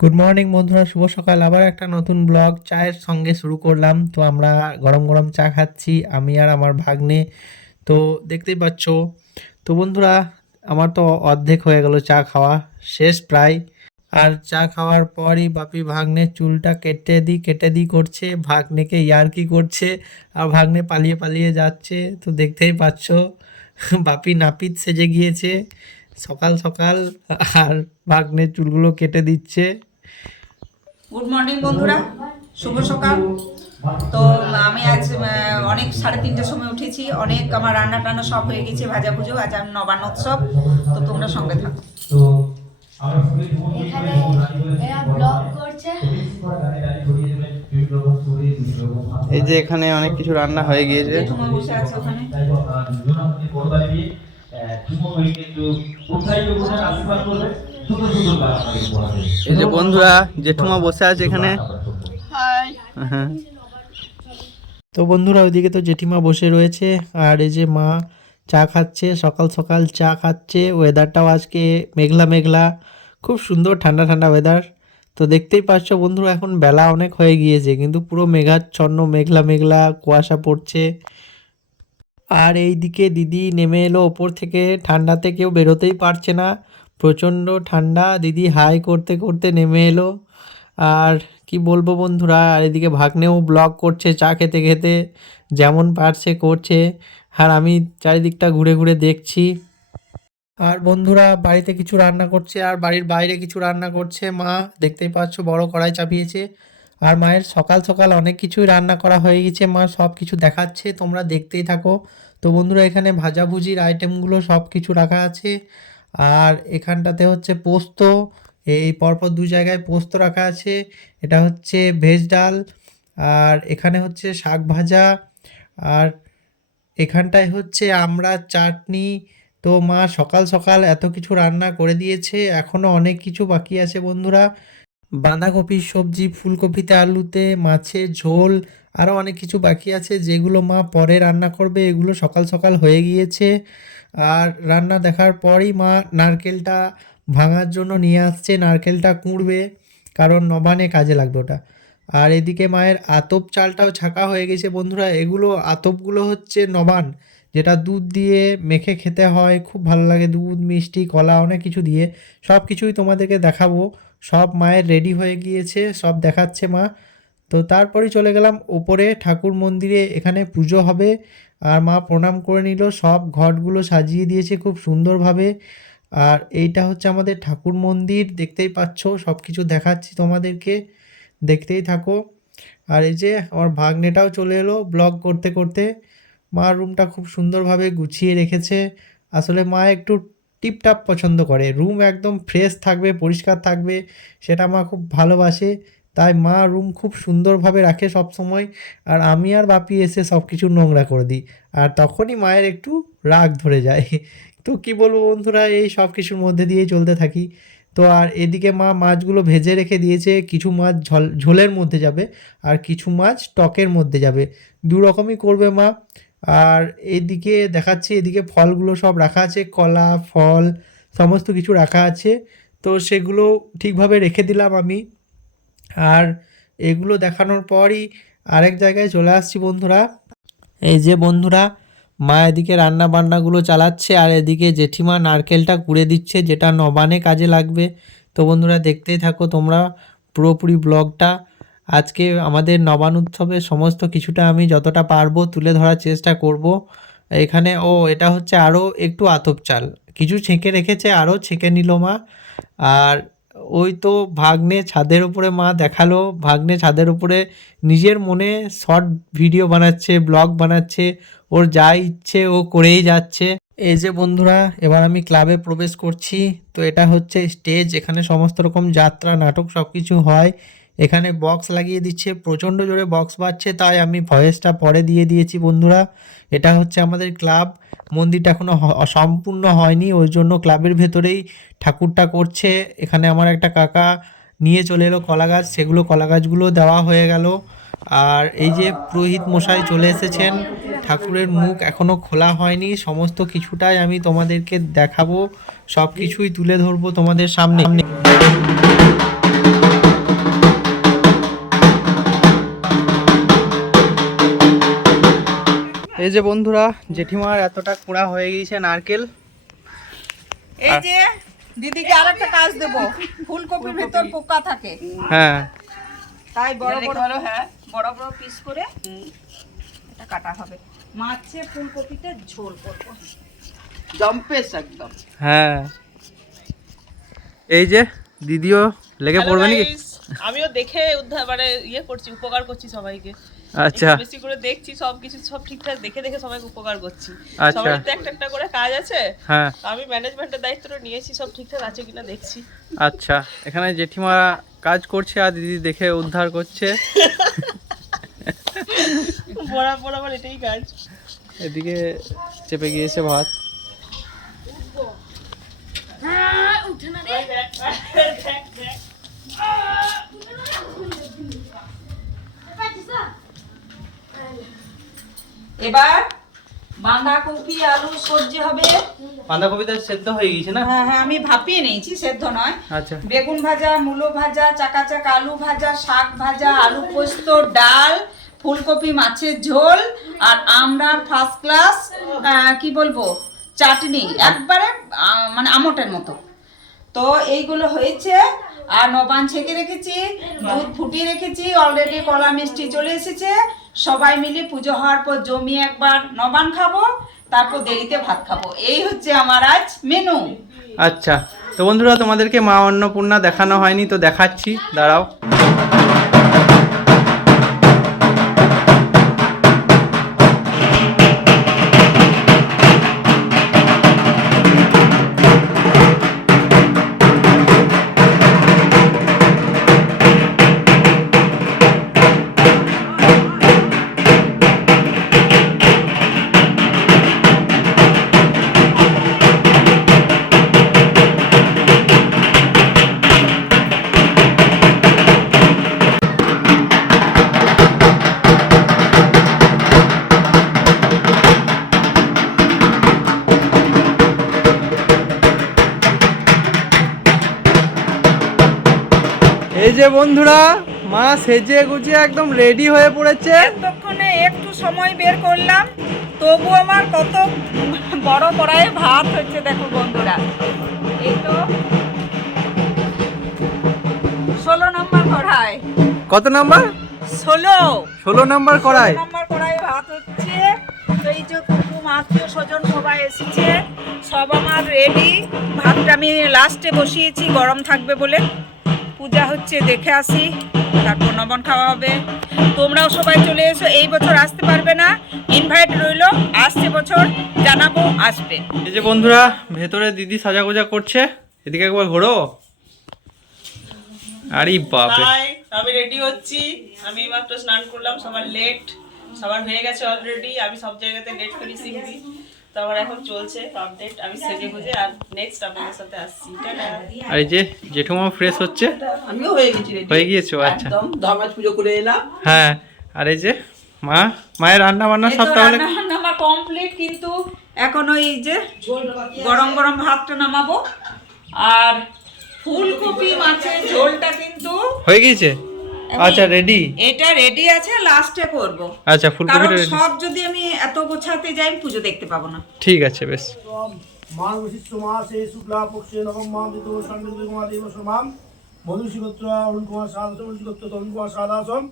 Good morning বন্ধুরা, শুভ সকাল। আবার একটা নতুন ব্লগ চায়ের সঙ্গে শুরু করলাম। তো আমরা গরম গরম চা খাচ্ছি, আমি আর আমার ভাগ্নে। তো দেখতেই পাচ্ছ। তো বন্ধুরা, আমার তো অর্ধেক হয়ে গেল চা খাওয়া, শেষ প্রায়। আর চা খাওয়ার পরই বাপি ভাগ্নের চুলটা কেটে দি করছে, ভাগ্নেকে ইয়ার্কি করছে। আর ভাগ্নে পালিয়ে পালিয়ে যাচ্ছে, তো দেখতেই পাচ্ছ। বাপি নাপিত সেজে গিয়েছে সকাল সকাল, আর ভাগ্নের চুলগুলো কেটে দিচ্ছে। গুড মর্নিং বন্ধুরা, শুভ সকাল। তো আমি আজ অনেক 3:30টার সময় উঠেছি। অনেক আমার রান্না টান্না সব হয়ে গেছে, ভাজা ভুজো। আজ আমি নবান্ন উৎসব, তো তোমরা সঙ্গে থাকো। এখানে এরা ব্লগ করছে। এই যে এখানে অনেক কিছু রান্না হয়ে গিয়েছে। জেঠুমা বসে আছে ওখানে। এই যে বন্ধুরা, জেঠুমা বসে আছে এখানে। হাই। হ্যাঁ। তো বন্ধুরা, ওইদিকে তো জেঠিমা বসে রয়েছে, আর এই যে মা চা খাচ্ছে, সকাল সকাল চা খাচ্ছে। ওয়েদারটাও আজকে মেঘলা মেঘলা, খুব সুন্দর ঠান্ডা ঠান্ডা ওয়েদার। তো দেখতেই পাচ্ছ বন্ধুরা, এখন বেলা অনেক হয়ে গিয়েছে, কিন্তু পুরো মেঘাচ্ছন্ন, মেঘলা মেঘলা, কুয়াশা পড়ছে। আর এই দিকে দিদি নেমে এলো ওপর থেকে, ঠান্ডাতে কেউ বেরোতেই পারছে না, প্রচণ্ড ঠান্ডা। দিদি হাই করতে করতে নেমে এলো। আর কি বলবো বন্ধুরা, আর এদিকে ভাগ্নেও ব্লগ করছে চা খেতে খেতে, যেমন পারছে করছে। আর আমি চারিদিকটা ঘুরে ঘুরে দেখছি। আর বন্ধুরা, বাড়িতে কিছু রান্না করছে, আর বাড়ির বাইরে কিছু রান্না করছে মা। দেখতেই পাচ্ছ, বড় কড়াই চাপিয়েছে। আর মায়ের সকাল সকাল অনেক কিছুই রান্না করা হয়ে গেছে, মা সব কিছু দেখাচ্ছে, তোমরা দেখতেই থাকো। তো বন্ধুরা, এখানে ভাজাভুজির আইটেমগুলো সব কিছু রাখা আছে। আর এখানটাতে হচ্ছে পোস্ত, এই পরপর দু জায়গায় পোস্ত রাখা আছে। এটা হচ্ছে ভেজ ডাল। আর এখানে হচ্ছে শাক ভাজা। আর এখানটায় হচ্ছে আমড়ার চাটনি। তো মা সকাল সকাল এত কিছু রান্না করে দিয়েছে, এখনও অনেক কিছু বাকি আছে বন্ধুরা। বাঁধাকপির সবজি, ফুলকপিতে আলুতে, মাছের ঝোল, আরও অনেক কিছু বাকি আছে, যেগুলো মা পরে রান্না করবে। এগুলো সকাল সকাল হয়ে গিয়েছে। আর রান্না দেখার পরই মা নারকেলটা ভাঙার জন্য নিয়ে আসছে, নারকেলটা কুড়বে, কারণ নবান্নে কাজে লাগবে ওটা। আর এদিকে মায়ের আতপ চালটাও ছাঁকা হয়ে গেছে বন্ধুরা। এগুলো আতপগুলো হচ্ছে নবান, যেটা দুধ দিয়ে মেখে খেতে হয়, খুব ভালো লাগে। দুধ, মিষ্টি, কলা, অনেক কিছু দিয়ে সব কিছুই তোমাদেরকে দেখাবো। সব মায়ের রেডি হয়ে গিয়েছে, সব দেখাচ্ছে মা। তো তারপরেই চলে গেলাম ওপরে ঠাকুর মন্দিরে, এখানে পুজো হবে। আর মা প্রণাম করে নিল, সব ঘটগুলো সাজিয়ে দিয়েছে খুব সুন্দরভাবে। আর এইটা হচ্ছে আমাদের ঠাকুর মন্দির, দেখতেই পাচ্ছ, সব কিছু দেখাচ্ছি তোমাদেরকে, দেখতেই থাকো। আর এই যে আমার ভাগ্নেটাও চলে এলো ব্লগ করতে করতে। মা রুমটা খুব সুন্দরভাবে গুছিয়ে রেখেছে। আসলে মা একটু টিপটাপ পছন্দ করে, রুম একদম ফ্রেশ থাকবে, পরিষ্কার থাকবে, সেটা মা খুব ভালোবাসে। তাই মা রুম খুব সুন্দরভাবে রাখে সব সময়। আর আমি আর বাপি এসে সব কিছু নোংরা করে দিই, আর তখনই মায়ের একটু রাগ ধরে যায়। তো কি বলবো বন্ধুরা, এই সব কিছুর মধ্যে দিয়েই চলতে থাকি। তো আর এদিকে মা মাছগুলো ভেজে রেখে দিয়েছে, কিছু মাছ ঝোলের মধ্যে যাবে, আর কিছু মাছ টকের মধ্যে যাবে, দু রকমই করবে মা। আর এদিকে দেখাচ্ছি, এদিকে ফলগুলো সব রাখা আছে, কলা, ফল, সমস্ত কিছু রাখা আছে। তো সেগুলো ঠিকভাবে রেখে দিলাম আমি। আর এগুলো দেখানোর পরই আরেক জায়গায় চলে আসছি বন্ধুরা। এই যে বন্ধুরা, মা এদিকে রান্না বান্নাগুলো চালাচ্ছে, আর এদিকে জেঠিমা নারকেলটা কুড়ে দিচ্ছে, যেটা নবান্নে কাজে লাগবে। তো বন্ধুরা, দেখতেই থাকো তোমরা পুরোপুরি ব্লগটা। আজকে আমাদের নবান্ন উৎসবের সমস্ত কিছুটা আমি যতটা পারবো তুলে ধরার চেষ্টা করব। এখানে এটা হচ্ছে আরও একটু আতপ চাল, কিছু ছেঁকে রেখেছে, আরও ছেঁকে নিল মা। আর ওই তো ভাগ্নে ছাদের উপরে, মা দেখালো ভাগ্নে ছাদের উপরে নিজের মনে শর্ট ভিডিও বানাচ্ছে, ব্লগ বানাচ্ছে, ওর যা ইচ্ছে ও করেই যাচ্ছে। এই যে বন্ধুরা, এবার আমি ক্লাবে প্রবেশ করছি। তো এটা হচ্ছে স্টেজ, এখানে সমস্ত রকম যাত্রা, নাটক সব কিছু হয়। এখানে বক্স লাগিয়ে দিচ্ছে, প্রচণ্ড জোরে বক্স বাজছে, তাই আমি ভয়েসটা পরে দিয়ে দিয়েছি বন্ধুরা। এটা হচ্ছে আমাদের ক্লাব, মন্দিরটা এখনও সম্পূর্ণ হয়নি, ওই জন্য ক্লাবের ভেতরেই ঠাকুরটা করছে। এখানে আমার একটা কাকা নিয়ে চলে এলো কলা গাছ, সেগুলো কলা গাছগুলো দেওয়া হয়ে গেল। আর এই যে পুরোহিত মশাই চলে এসেছেন, ঠাকুরের মুখ এখনও খোলা হয়নি, সমস্ত কিছুটাই আমি তোমাদেরকে দেখাবো, সব কিছুই তুলে ধরবো তোমাদের সামনে। এই যে বন্ধুরা জেঠিমার এতটা কুড়া হয়ে গিয়েছে নারকেল। এই যে দিদিকে আরেকটা কাজ দেব, ফুলকপির ভেতর পোকা থাকে, হ্যাঁ তাই বড় বড় বড় বড় পিস করে এটা কাটা হবে। মাছে ফুলকপিতে ঝোল করব, জম্পেস একদম। হ্যাঁ এই যে দিদিও লেগে Hello পড়বে নাকি? guys, আমিও দেখে উদ্ধার মানে ইয়ে করছি, উপকার করছি সবাইকে। আচ্ছা একটু বেশি করে দেখছি, সবকিছু সব ঠিকঠাক দেখে দেখে সবাইকে উপকার করছি। আচ্ছা। সবাই তো একটা একটা করে কাজ আছে, হ্যাঁ আমি ম্যানেজমেন্টের দায়িত্বটা নিয়েছি, সব ঠিকঠাক আছে কিনা দেখছি। আচ্ছা, এখানে জেঠিমা কাজ করছে আর দিদি দেখে উদ্ধার করছে। বরাবর এটাই কাজ। এদিকে চেপে গিয়েছে ভাত। এবার বাঁধাকপি আলু সবজি হবে। বাঁধাকপিটা সেদ্ধ হয়ে গিয়েছে না? হ্যাঁ হ্যাঁ, আমি ভাপিয়ে নিয়েছি, সেদ্ধ নয়। আচ্ছা বেগুন ভাজা, মূলো ভাজা, চাকা আলু ভাজা, শাক ভাজা, আলু পোস্ত, ডাল, ফুলকপি মাছের ঝোল, আর আমরা ফার্স্ট ক্লাস কি বলবো চাটনি, একবারে মানে আমটের মতো। তো এইগুলো হয়েছে। আর নবান ছেঁকে রেখেছি, দুধ ফুটিয়ে রেখেছি, অলরেডি কলা মিষ্টি চলে এসেছে। সবাই মিলে পুজো হওয়ার পর জমিয়ে একবার নবান খাবো, তারপর দেরিতে ভাত খাবো। এই হচ্ছে আমার আজ মেনু। আচ্ছা, তো বন্ধুরা তোমাদেরকে মা অন্নপূর্ণা দেখানো হয়নি, তো দেখাচ্ছি, দাঁড়াও। এই যে বন্ধুরা মা সেজে গুজিয়ে একদম রেডি হয়ে পড়েছে। এতক্ষণে একটু সময় বের করলাম, তবু আমার কত বড় কড়াইয়ে ভাত হচ্ছে দেখো বন্ধুরা। এই তো 16 নম্বর কড়াই। কত নাম্বার? 16 নাম্বার কড়াই। নম্বর কড়াই ভাত হচ্ছে। তো এই যে কুটুম আত্মীয় স্বজন সবাই এসেছে, সব আমার রেডি। ভাতটা আমি লাস্টে বসিয়েছি, গরম থাকবে বলে। পূজা হচ্ছে, দেখে আসি, তারপর নবন খাওয়া হবে। তোমরাও সবাই চলে এসো। এই বছর আসতে পারবে না, ইনভাইট রইলো, আসছে বছর জানাবো আসবে। এই যে বন্ধুরা ভেতরে দিদি সাজাগোজা করছে, এদিকে একবার ঘোরো। আরে বাপরে, হাই, আমি রেডি হচ্ছি। আমি এইমাত্র স্নান করলাম, সবার লেট, সবার হয়ে গেছে অলরেডি। আমি সব জায়গাতে লেট করি শিখবি, তো আমার এখন চলছে আপডেট। আমি সেজে গুজে আর নেক্সট আপনাদের সাথে আসছি। টাটা। আর এই যে জেঠুমা ফ্রেশ হচ্ছে। আমিও হয়ে গেছি রেডি, হয়ে গিয়েছো? আচ্ছা, একদম ধর্মাজ পুজো করে এলাম। হ্যাঁ। আর এই যে মায়ের রান্না বান্না সব তাহলে আমার কমপ্লিট, কিন্তু এখন ওই যে গরম গরম ভাতটা নামাবো। আর ফুলকপি মাছের ঝোলটা কিন্তু হয়ে গিয়েছে। আচ্ছা রেডি, এটা রেডি আছে, লাস্টে করব। আচ্ছা কারণ ফুলকপিটা রেডি। সব যদি আমি এত গোছাতে যাই পুজো দেখতে পাবো না। ঠিক আছে, বেশ। মার্গশীর্ষ মাসে শুক্লা পক্ষে নবম মাম ঋতু সন্দেহ দেব সমাম মধুশীগোত্র অরুণ কুমার সাদাস মধুশীগোত্র তরুণ কুমার সাদাসম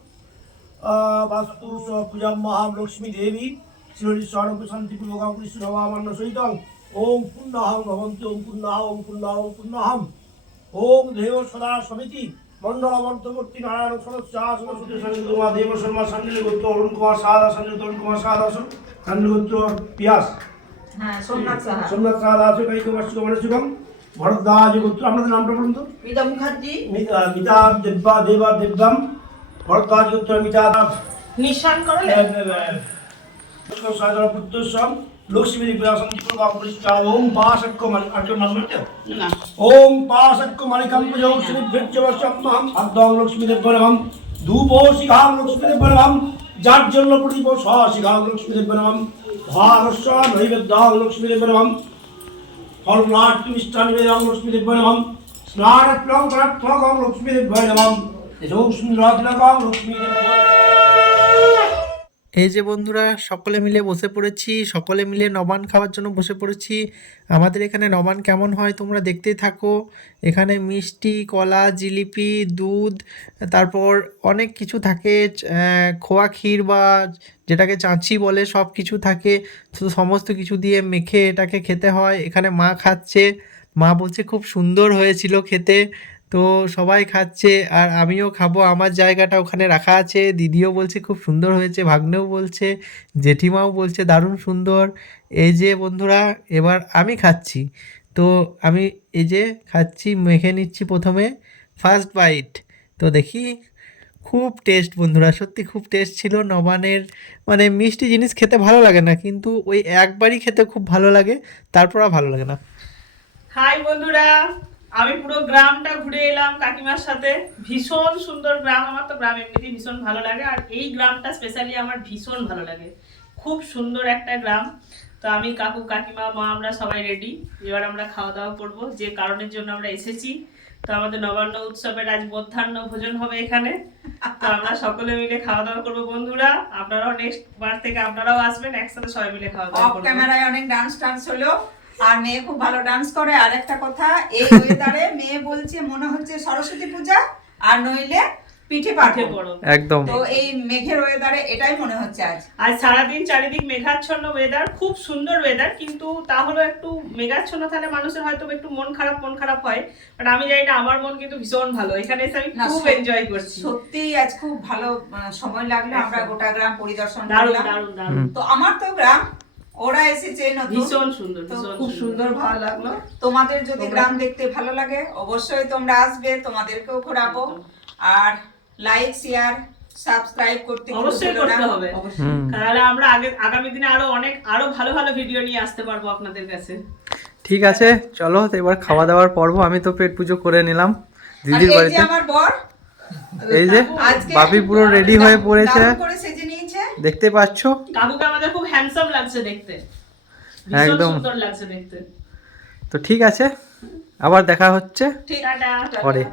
বাস্তু পূজা মহাম লক্ষ্মী দেবী শ্রী স্বরূপ শান্তিপূর্বকাম কৃষ্ণ নবামান্য সহিতং ওম পুণ্যাহং ভবন্তি ওম পুণ্যাহ ওম পুণ্যাহ ওম পুণ্যাহম ওম দেব সদা সমিতি মণ্ডলবর্তবর্তী নারায়ণ সদস্যাসন সুতে সন্নিধুমা দেব শর্মা সন্নিধি গোত্র অরুণ কুমার সাদাস সন্নিধি তরুণ কুমার সাদাস সন্নিধি গোত্র পিয়াস হ্যাঁ, সোমনাথ সাহা। সোমনাথ সাদাস কাইক বার্ষিক মনসিকম ভরদ্বাজ গোত্র। আপনাদের নামটা বলুন তো? মিতা মুখার্জি, মিতা দেব্বা দেবা দেব্যাম ভরদ্বাজ গোত্র মিতা নিশান করো। সাদর পুত্র সব লক্ষ্মী দেবী সন্তিপুর বাম পরিষ্কার ওম পাশক্য মালিক আটকে নাম বলতে না। ওম পাশক্য মালিকম পুজো শ্রীভৃত্য বর্ষাত্মহম আদ্যং লক্ষ্মী দেব বলবম ধূপ শিখাম লক্ষ্মী দেব বলবম যার জন্য প্রদীপ শিখাম লক্ষ্মী দেব বলবম ভারস্ব নৈবেদ্যং লক্ষ্মী দেব বলবম ফলনাট মিষ্টান নিবেদন লক্ষ্মী দেব বলবম স্নানপ্লং করাত্মকং লক্ষ্মী দেব বলবম এসব সুন্দর তিলকং লক্ষ্মী দেব। এই যে বন্ধুরা সকলে মিলে বসে পড়েছি, সকলে মিলে নবান খাওয়ার জন্য বসে পড়েছি। আমাদের এখানে নবান কেমন হয় তোমরা দেখতেই থাকো। এখানে মিষ্টি, কলা, জিলিপি, দুধ, তারপর অনেক কিছু থাকে, খোয়া ক্ষীর বা যেটাকে চাঁচি বলে, সব কিছু থাকে। তো সমস্ত কিছু দিয়ে মেখে এটাকে খেতে হয়। এখানে মা খাচ্ছে, মা বলছে খুব সুন্দর হয়েছিল খেতে। তো সবাই খাচ্ছে আর আমিও খাবো, আমার জায়গাটা ওখানে রাখা আছে। দিদিও বলছে খুব সুন্দর হয়েছে, ভাগ্নেও বলছে, জেঠিমাও বলছে দারুণ সুন্দর। এই যে বন্ধুরা এবার আমি খাচ্ছি। তো আমি এই যে খাচ্ছি, মেখে নিচ্ছি প্রথমে ফার্স্ট বাইট। তো দেখি, খুব টেস্ট বন্ধুরা, সত্যি খুব টেস্ট ছিল নবানের। মানে মিষ্টি জিনিস খেতে ভালো লাগে না, কিন্তু ওই একবারই খেতে খুব ভালো লাগে, তারপর আর ভালো লাগে না। হাই বন্ধুরা, আমি পুরো গ্রামটা ঘুরে এলাম কাকিমার সাথে। ভীষণ সুন্দর গ্রাম, আমার তো গ্রাম এমনিতেই ভীষণ ভালো লাগে, আর এই গ্রামটা স্পেশালি আমার ভীষণ ভালো লাগে। খুব সুন্দর একটা গ্রাম। তো আমি, কাকু, কাকিমা, মা, আমরা সবাই রেডি। এবার আমরা খাওয়া দাওয়া করব, যে কারণের জন্য আমরা এসেছি। তো আমাদের নবান্ন উৎসবের আজ মধ্যাহ্ন ভোজন হবে এখানে। তো আমরা সকলে মিলে খাওয়া দাওয়া করবো বন্ধুরা। আপনারাও নেক্সট বার থেকে আপনারাও আসবেন, একসাথে সবাই মিলে খাওয়া দাওয়া অফ করবো। ক্যামেরায় অনেক ডান্স হলো, আর মেয়ে খুব ভালো ডান্স করে। আর একটা কথা, এই ওয়েদারে মেয়ে বলছে মনে হচ্ছে সরস্বতী পূজা, আর নইলে পিঠে পাঠে পাঠে। পড়ো একদম। তো এই মেঘের ওয়েদারে এটাই মনে হচ্ছে আজ। আজ সারাদিন চারিদিক মেঘাচ্ছন্ন ওয়েদার, খুব সুন্দর ওয়েদার, কিন্তু তা হলো একটু মেঘাচ্ছন্ন থাকলে মানুষের হয়তো একটু মন খারাপ হয়। বাট আমি জানি না, আমার মন কিন্তু ভীষণ ভালো। এখানে এসে আমি না, খুব এনজয় করছি। সত্যি আজ খুব ভালো সময় লাগলো। আমরা গোটা গ্রাম পরিদর্শন দারুণ করলাম। দারুণ দারুণ। তো আমার তো গ্রাম, ওরা এসেছে নতুন, ভীষণ সুন্দর, তো ভীষণ খুব সুন্দর ভালো লাগলো। তোমাদের যদি গ্রাম দেখতে ভালো লাগে অবশ্যই তোমরা আসবে, তোমাদেরকেও ঘোরাবো। আর লাইক, শেয়ার, সাবস্ক্রাইব করতে কিন্তু অবশ্যই ভুলো না। করতে হবে। অবশ্যই। তাহলে আমরা আগামী দিনে আরো ভালো ভালো ভিডিও নিয়ে আসতে পারবো আপনাদের কাছে। ঠিক আছে, চলো তো এবার খাওয়া দাওয়ার পর্ব। আমি তো পেট পুজো করে নিলাম আর দিদির এই যে বাড়িতে। আমার বর, এই যে আজকে বাপি পুরো রেডি হয়ে পড়েছে, দারুণ করে সেজে নিয়েছে। দেখতে পাচ্ছো। কাকুকে আমাদের খুব হ্যান্ডসাম লাগছে দেখতে, ভীষণ একদম। সুন্দর লাগছে দেখতে। তো ঠিক আছে, আবার দেখা হচ্ছে ঠিক টাটা। পরে।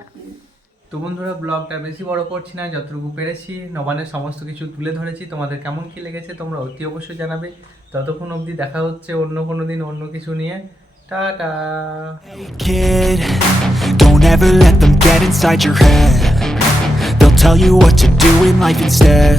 তো বন্ধুরা, ব্লগটা বেশি বড় করছি না, যতটুকু পেরেছি নবানের সমস্ত কিছু তুলে ধরেছি। তোমাদের কেমন কি লেগেছে তোমরা অতি অবশ্যই জানাবে। ততক্ষণ অবধি দেখা হচ্ছে অন্য কোনো দিন অন্য কিছু নিয়ে। Tata. Kid, don't ever let them get inside your head. They'll tell you what to do in life instead.